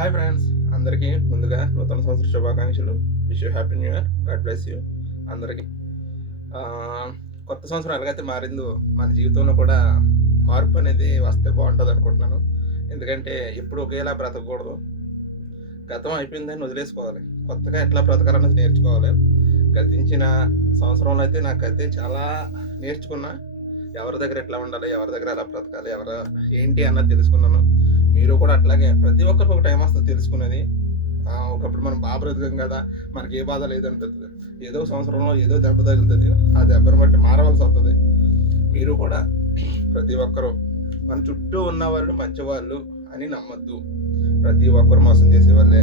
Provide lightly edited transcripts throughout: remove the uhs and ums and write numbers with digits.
Hi friends, అందరికీ ముందుగా నూతన సంవత్సర శుభాకాంక్షలు. Wish you happy new year. God bless you అందరికీ. ఆ, కొత్త సంవత్సరం ఎలాగైతే మారిందో మన జీవితంలో కూడా మార్పు అనేది వస్తే బాగుంటుంది అనుకుంటున్నాను. ఎందుకంటే ఎప్పుడు ఒకేలా బ్రతకూడదు. గతం అయిపోయిందని వదిలేసుకోవాలి. కొత్తగా ఎట్లా బ్రతకాలన్నది నేర్చుకోవాలి. గతించిన సంవత్సరంలో అయితే నాకైతే చాలా నేర్చుకున్నా. ఎవరి దగ్గర ఎట్లా ఉండాలి, ఎవరి దగ్గర ఎలా బ్రతకాలి, ఎవరు ఏంటి అన్నది తెలుసుకున్నాను. మీరు కూడా అట్లాగే ప్రతి ఒక్కరికి ఒక టైం వస్తుంది తెలుసుకునేది. ఒకప్పుడు మనం బాగా బ్రతకం కదా, మనకి ఏ బాధ లేదనిపిస్తుంది. ఏదో సంవత్సరంలో ఏదో దెబ్బ తగులుతుంది, ఆ దెబ్బను బట్టి మారవలసి వస్తుంది. మీరు కూడా ప్రతి ఒక్కరూ మన చుట్టూ ఉన్న వాళ్ళు మంచివాళ్ళు అని నమ్మద్దు. ప్రతి ఒక్కరు మోసం చేసేవాళ్ళే.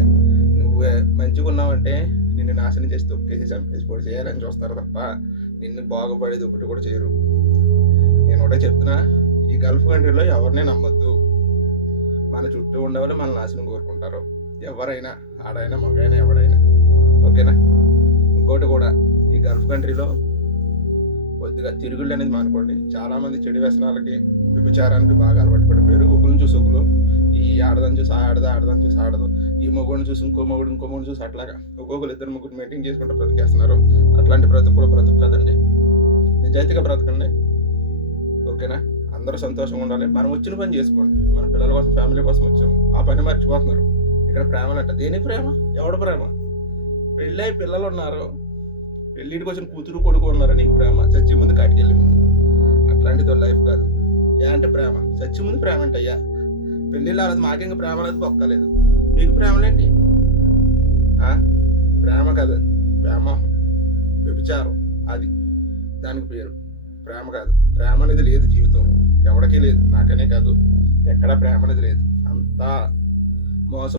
నువ్వే మంచిగా ఉన్నావంటే నిన్ను నాశనం చేసి తొక్కేసి చంపేసి పొడి చేయాలని చూస్తారు తప్ప నిన్ను బాగుపడేది ఒకటి కూడా చేయరు. నేను ఒకటే చెప్తున్నా, ఈ గల్ఫ్ కంట్రీలో ఎవరిని నమ్మొద్దు. మన చుట్టూ ఉండేవాళ్ళు మన నాశనం కోరుకుంటారు. ఎవరైనా, ఆడైనా మగైనా ఎవడైనా, ఓకేనా? ఇంకోటి కూడా, ఈ గల్ఫ్ కంట్రీలో కొద్దిగా తిరుగుళ్ళు అనేది మానుకోండి. చాలామంది చెడు వ్యసనాలకి, విభచారానికి బాగా అలవాటు పడిపోయారు. ఒకరిని చూసి ఒకరు, ఈ ఆడదాన్ని చూసి ఆడదు, ఆడదాన్ని చూసి ఆడదు, ఈ మొగుడిని చూసి ఇంకో మొగుడిని చూసి అట్లాగా ఒక్కొక్కరు ఇద్దరు ముగ్గురు మెయింటైన్ చేసుకుంటూ బ్రతికేస్తున్నారు. అట్లాంటి బ్రతుకు కూడా బ్రతుకు కదండి. నిజాయితీగా బ్రతకండి, ఓకేనా? అందరూ సంతోషంగా ఉండాలి. మనం వచ్చిన పని చేసుకోండి. మన పిల్లల కోసం, ఫ్యామిలీ కోసం వచ్చాము. ఆ పని మర్చిపోతున్నారు. ఇక్కడ ప్రేమలంట. దేని ప్రేమ? ఎవడ ప్రేమ? పెళ్ళై పిల్లలు ఉన్నారు, పెళ్ళిడికి వచ్చిన కూతురు కొడుకు ఉన్నారు, నీకు ప్రేమ? చచ్చి ముందు కాటికి వెళ్ళి ముందు. అట్లాంటిది లైఫ్ కాదు. ఏ అంటే ప్రేమ? చచ్చి ముందు ప్రేమ అంటే అయ్యా. పెళ్ళిళ్ళు అవ్వలేదు, మాకేంక ప్రేమ లేదు, పొక్కలేదు. మీకు ప్రేమలేంటి? ప్రేమ కాదు, ప్రేమ వ్యభిచారం. అది దానికి పేరు. ప్రేమ కాదు. ప్రేమ అనేది లేదు జీవితంలో, ఎవరికీ లేదు. నాకనే కాదు, ఎక్కడా ప్రేమ అనేది లేదు. అంతా మోసం.